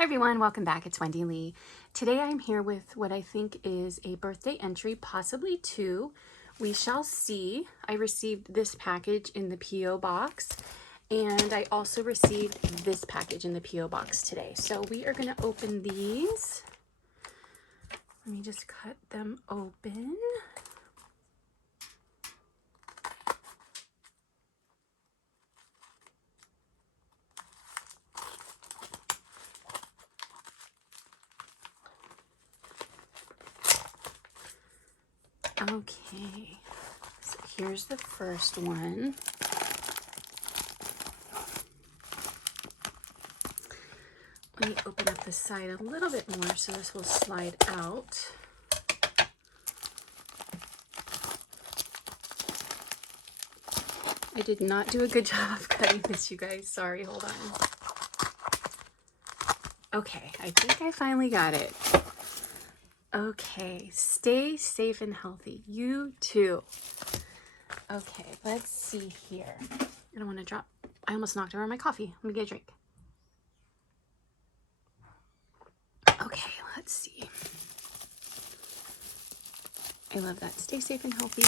Hi everyone, welcome back. It's Wendy Lee. Today I'm here with what I think is a birthday entry, possibly two. We shall see. I received this package in the P.O. box, and I also received this package in the P.O. box today. So we are going to open these. Let me just cut them open. Okay, so here's the first one. Let me open up the side a little bit more so this will slide out. I did not do a good job of cutting this, you guys. Sorry, hold on. Okay, I think I finally got it. Okay, stay safe and healthy. You too. Okay, let's see here. I don't want to drop. I almost knocked over my coffee. Let me get a drink. Okay, let's see. I love that. Stay safe and healthy.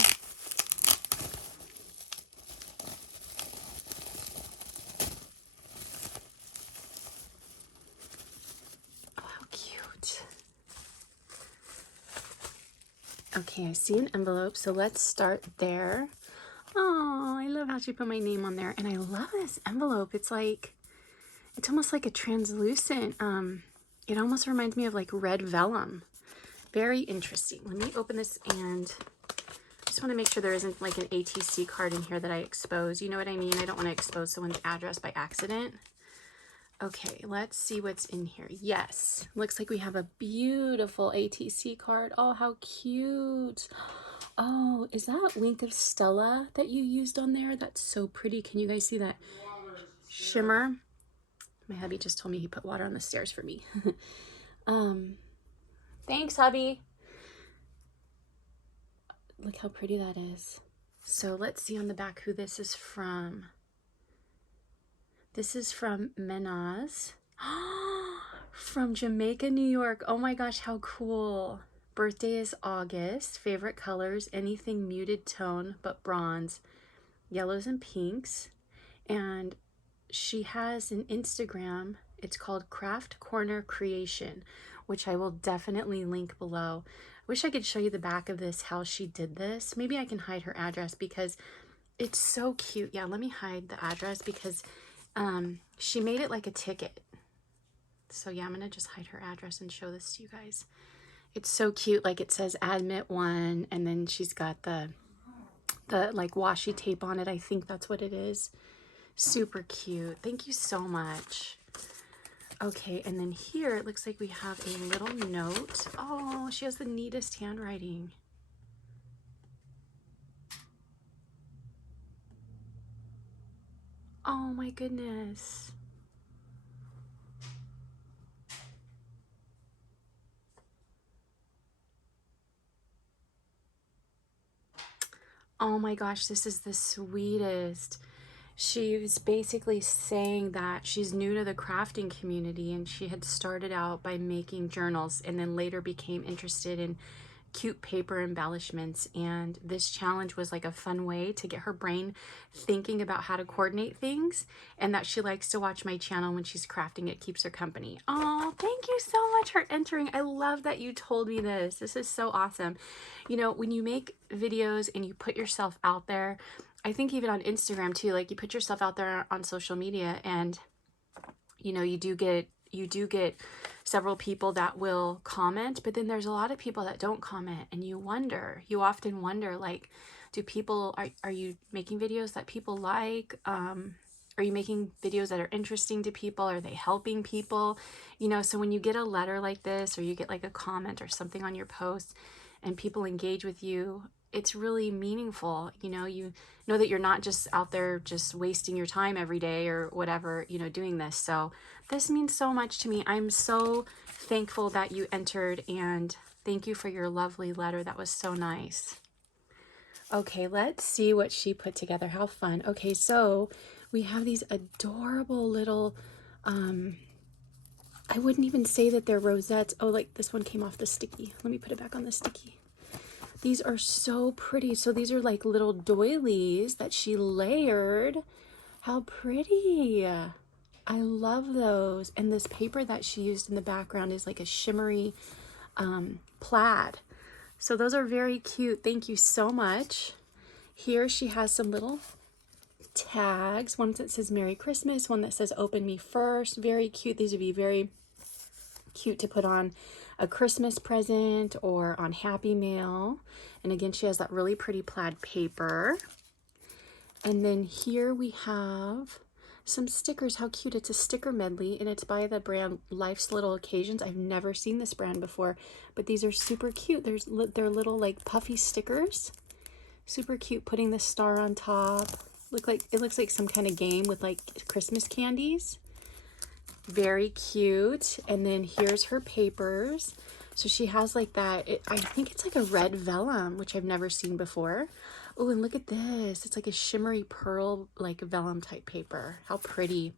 Oh, how cute. Okay, I see an envelope, so let's start there. Oh, I love how she put my name on there. And I love this envelope. It's almost like a translucent, it almost reminds me of like red vellum. Very interesting. Let me open this, and I just want to make sure there isn't like an ATC card in here that I expose. You know what I mean? I don't want to expose someone's address by accident. Okay, let's see what's in here. Yes, looks like we have a beautiful ATC card. Oh, how cute. Oh, is that Wink of Stella that you used on there? That's so pretty. Can you guys see that shimmer? My hubby just told me he put water on the stairs for me. Thanks, hubby. Look how pretty that is. So let's see on the back who this is from. This is from Mehnaz. From Jamaica, New York. Oh my gosh, how cool. Birthday is August. Favorite colors, anything muted tone but bronze. Yellows and pinks. And she has an Instagram. It's called Craft Corner Creation, which I will definitely link below. I wish I could show you the back of this, how she did this. Maybe I can hide her address because it's so cute. Yeah, let me hide the address because she made it like a ticket. So yeah, I'm going to just hide her address and show this to you guys. It's so cute. Like it says admit one, and then she's got the like washi tape on it. I think that's what it is. Super cute. Thank you so much. Okay, and then here it looks like we have a little note. Oh, she has the neatest handwriting. Oh my goodness. Oh my gosh, this is the sweetest. She was basically saying that she's new to the crafting community, and she had started out by making journals and then later became interested in cute paper embellishments, and this challenge was like a fun way to get her brain thinking about how to coordinate things, and that she likes to watch my channel when she's crafting. It keeps her company. Oh, thank you so much for entering. I love that you told me this. This is so awesome. You know, when you make videos and you put yourself out there, I think even on Instagram too, like you put yourself out there on social media, and you know, you do get several people that will comment, but then there's a lot of people that don't comment, and you often wonder, like, do people, are you making videos that people like? Are you making videos that are interesting to people? Are they helping people? You know, so when you get a letter like this, or you get like a comment or something on your post and people engage with you, it's really meaningful. You know that you're not just out there just wasting your time every day or whatever, you know, doing this. So this means so much to me. I'm so thankful that you entered, and thank you for your lovely letter. That was so nice. Okay, let's see what she put together. How fun. Okay, so we have these adorable little I wouldn't even say that they're rosettes. Oh, like this one came off the sticky. Let me put it back on the sticky. These are so pretty. So these are like little doilies that she layered. How pretty. I love those. And this paper that she used in the background is like a shimmery plaid. So those are very cute. Thank you so much. Here she has some little tags. One that says Merry Christmas, one that says Open Me First. Very cute. These would be very cute to put on a Christmas present or on Happy Mail. And again, she has that really pretty plaid paper. And then here we have some stickers. How cute. It's a sticker medley, and it's by the brand Life's Little Occasions. I've never seen this brand before, but these are super cute. They're little like puffy stickers. Super cute. Putting the star on top. It looks like some kind of game with like Christmas candies. Very cute. And then here's her papers. So she has like that, I think it's like a red vellum, which I've never seen before. Oh, and look at this. It's like a shimmery pearl, like vellum type paper. How pretty.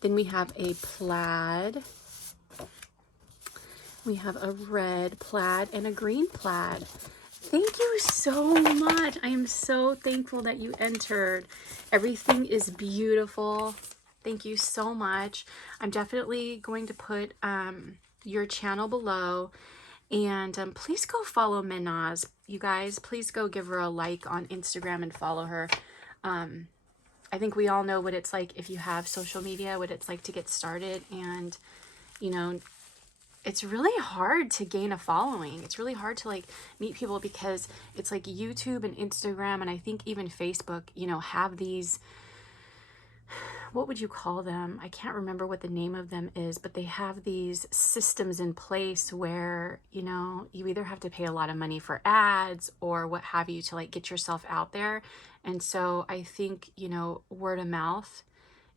Then we have a plaid. We have a red plaid and a green plaid. Thank you so much. I am so thankful that you entered. Everything is beautiful. Thank you so much. I'm definitely going to put your channel below. And please go follow Mehnaz. You guys, please go give her a like on Instagram and follow her. I think we all know what it's like if you have social media, what it's like to get started. And, you know, it's really hard to gain a following. It's really hard to like meet people because it's like YouTube and Instagram and I think even Facebook, you know, have these, what would you call them? I can't remember what the name of them is, but they have these systems in place where, you know, you either have to pay a lot of money for ads or what have you to like get yourself out there. And so I think, you know, word of mouth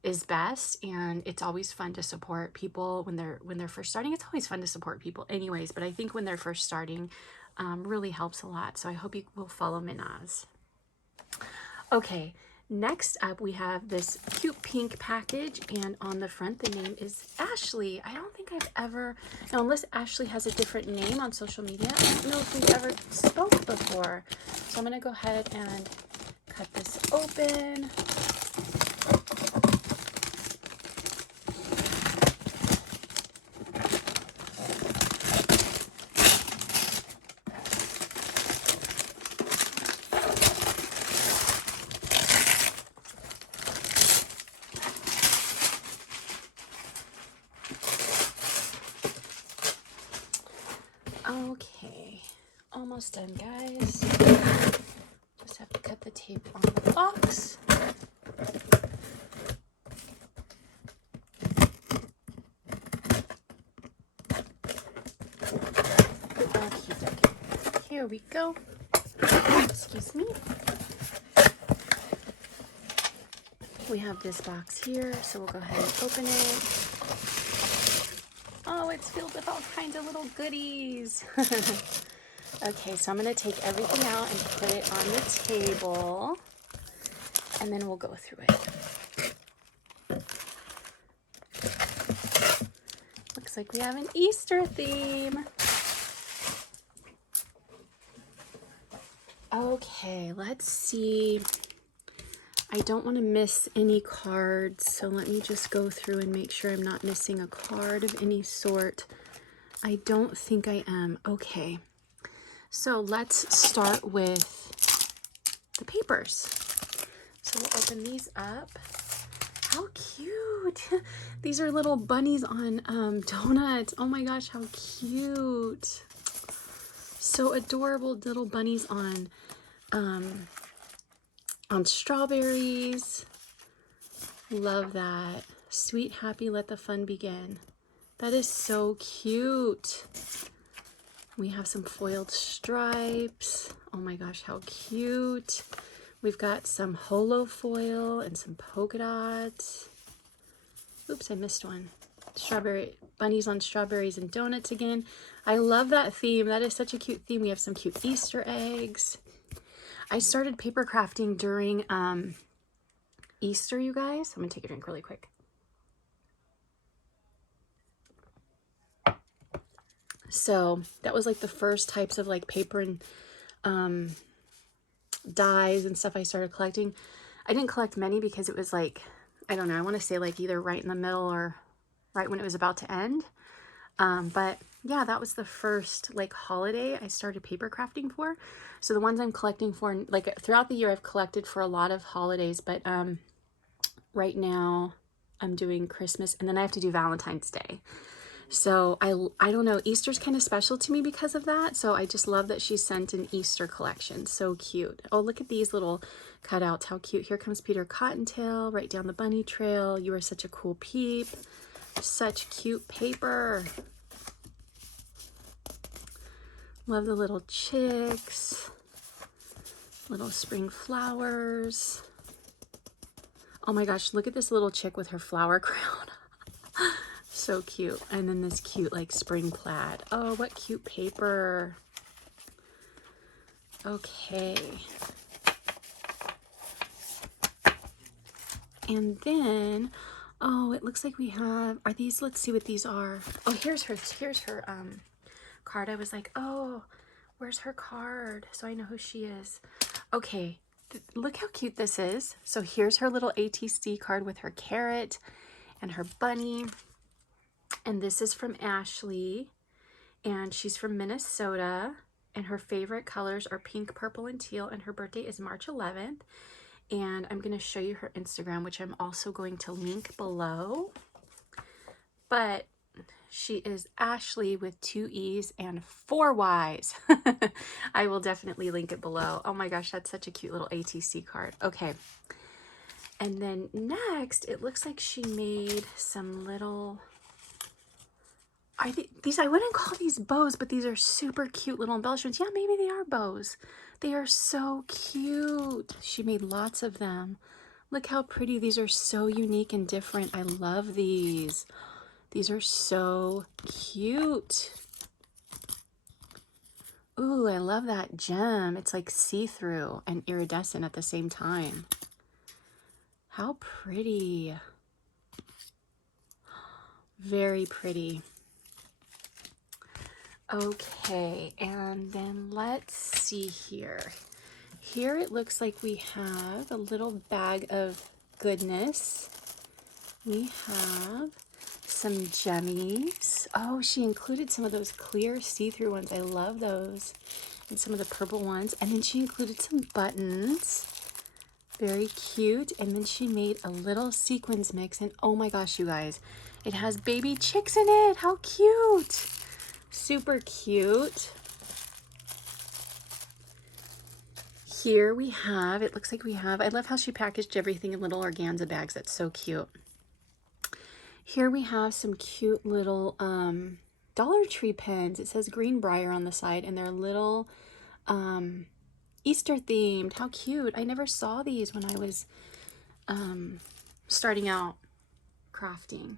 is best, and it's always fun to support people when they're first starting. It's always fun to support people anyways, but I think when they're first starting really helps a lot. So I hope you will follow Mehnaz. Okay, next up we have this cute pink package, and on the front the name is Ashley. I don't think I've ever, now unless Ashley has a different name on social media, I don't know if we've ever spoke before. So I'm gonna go ahead and cut this open. Okay, almost done, guys. Just have to cut the tape on the box. Here we go. Excuse me. We have this box here, so we'll go ahead and open it. Oh, it's filled with all kinds of little goodies. Okay, so I'm going to take everything out and put it on the table, and then we'll go through it. Looks like we have an Easter theme. Okay, let's see. I don't want to miss any cards, so let me just go through and make sure I'm not missing a card of any sort. I don't think I am. Okay, so let's start with the papers. So we'll open these up. How cute! These are little bunnies on donuts. Oh my gosh, how cute! So adorable, little bunnies on strawberries. Love that. Sweet, happy, let the fun begin. That is so cute. We have some foiled stripes. Oh my gosh, how cute. We've got some holo foil and some polka dots. Oops, I missed one. Strawberry bunnies on strawberries and donuts again. I love that theme. That is such a cute theme. We have some cute Easter eggs. I started paper crafting during Easter, you guys. I'm gonna take a drink really quick. So that was like the first types of like paper and dies and stuff I started collecting. I didn't collect many because it was like, I don't know, I want to say like either right in the middle or right when it was about to end. But yeah, that was the first like holiday I started paper crafting for. So the ones I'm collecting for, like throughout the year, I've collected for a lot of holidays, but right now I'm doing Christmas, and then I have to do Valentine's Day. So I don't know, Easter's kind of special to me because of that. So I just love that she sent an Easter collection. So cute. Oh, look at these little cutouts. How cute. Here comes Peter Cottontail right down the bunny trail. You are such a cool peep. Such cute paper. Love the little chicks. Little spring flowers. Oh my gosh, look at this little chick with her flower crown. So cute. And then this cute like spring plaid. Oh, what cute paper. Okay. And then, oh, it looks like we have, are these, let's see what these are. Oh, here's her card. I was like, oh, where's her card? So I know who she is. Okay, look how cute this is. So here's her little ATC card with her carrot and her bunny. And this is from Ashley, and she's from Minnesota, and her favorite colors are pink, purple, and teal, and her birthday is March 11th. And I'm going to show you her Instagram, which I'm also going to link below. But she is Ashley with 2 E's and 4 Y's. I will definitely link it below. Oh my gosh, that's such a cute little ATC card. Okay. And then next, it looks like she made some little... these, I wouldn't call these bows, but these are super cute little embellishments. Yeah, maybe they are bows. They are so cute. She made lots of them. Look how pretty. These are so unique and different. I love these. These are so cute. Ooh, I love that gem. It's like see-through and iridescent at the same time. How pretty. Very pretty. Okay, and then let's see here. Here it looks like we have a little bag of goodness. We have some jemmies. Oh, she included some of those clear see-through ones. I love those. And some of the purple ones. And then she included some buttons. Very cute. And then she made a little sequins mix. And oh my gosh, you guys, it has baby chicks in it. How cute. Super cute. Here we have, it looks like we have, I love how she packaged everything in little organza bags. That's so cute. Here we have some cute little Dollar Tree pens. It says Greenbrier on the side, and they're little Easter themed. How cute. I never saw these when I was starting out crafting.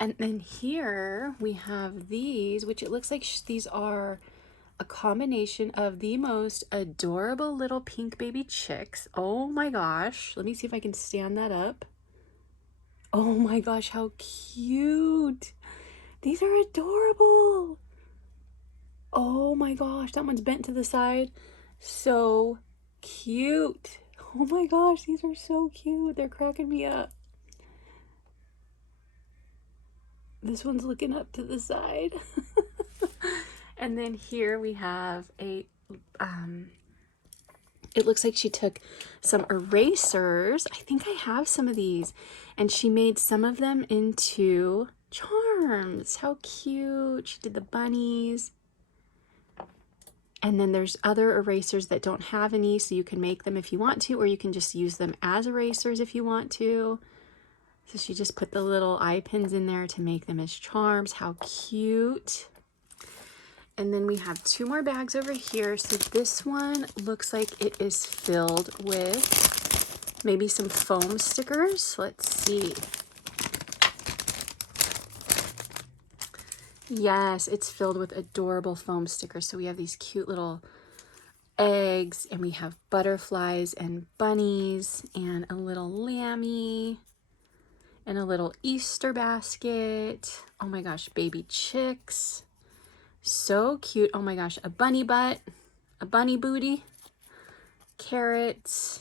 And then here we have these, which it looks like these are a combination of the most adorable little pink baby chicks. Oh my gosh. Let me see if I can stand that up. Oh my gosh, how cute. These are adorable. Oh my gosh, that one's bent to the side. So cute. Oh my gosh, these are so cute. They're cracking me up. This one's looking up to the side. And then here we have a, it looks like she took some erasers. I think I have some of these. And she made some of them into charms. How cute. She did the bunnies. And then there's other erasers that don't have any, so you can make them if you want to, or you can just use them as erasers if you want to. So she just put the little eye pins in there to make them as charms. How cute. And then we have 2 more bags over here. So this one looks like it is filled with maybe some foam stickers. Let's see. Yes, it's filled with adorable foam stickers. So we have these cute little eggs, and we have butterflies and bunnies and a little lammy and a little Easter basket. Oh my gosh, baby chicks. So cute. Oh my gosh, a bunny butt, a bunny booty, carrots.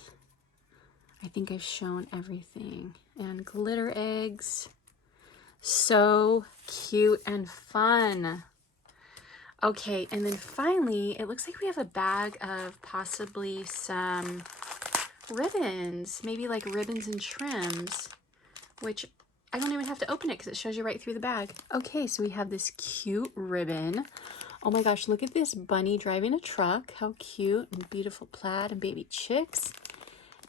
I think I've shown everything. And glitter eggs. So cute and fun. Okay, and then finally, it looks like we have a bag of possibly some ribbons, maybe like ribbons and trims, which I don't even have to open it because it shows you right through the bag. Okay, so we have this cute ribbon. Oh my gosh, look at this bunny driving a truck. How cute, and beautiful plaid and baby chicks.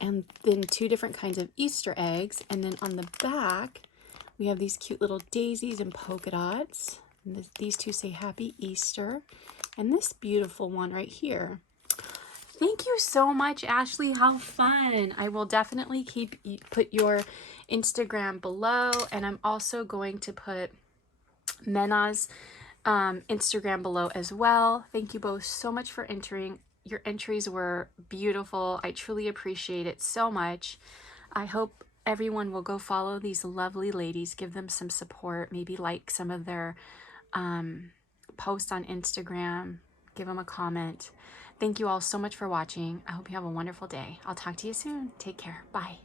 And then 2 different kinds of Easter eggs. And then on the back, we have these cute little daisies and polka dots. And these 2 say Happy Easter. And this beautiful one right here. Thank you so much, Ashley. How fun. I will definitely put your Instagram below. And I'm also going to put Mehnaz Instagram below as well. Thank you both so much for entering. Your entries were beautiful. I truly appreciate it so much. I hope everyone will go follow these lovely ladies, give them some support, maybe like some of their posts on Instagram, give them a comment. Thank you all so much for watching. I hope you have a wonderful day. I'll talk to you soon. Take care. Bye.